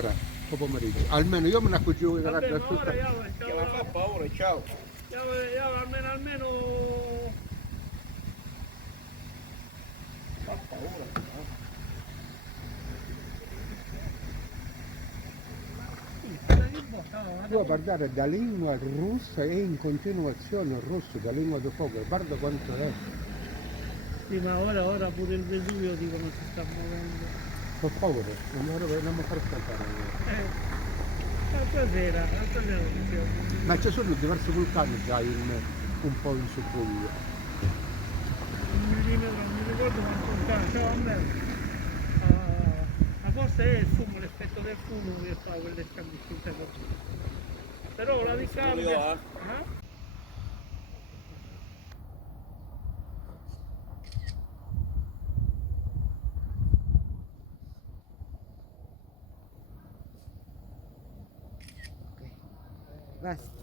ora, o pomeriggio. Almeno io me ne accorgevo che Vabbè, era ma tutta... ora Che mi fa paura, ciao. almeno Fa paura, no? Tu a guardare da lingua russa e in continuazione il russo, da lingua di fuoco, guarda quanto è. sì, ma ora pure il Vesuvio dicono si sta muovendo. Ho paura, non mi far scappare. L'altra sera lo dicevo. Ma ci sono diversi vulcani già un po' in Subbuglio. Un millimetro, non mi ricordo quanto cambia, cioè vabbè. Ma forse è il fumo, l'effetto del fumo che fa quelle scambiscite così. Però la Sicuro ricambia. io, Basta.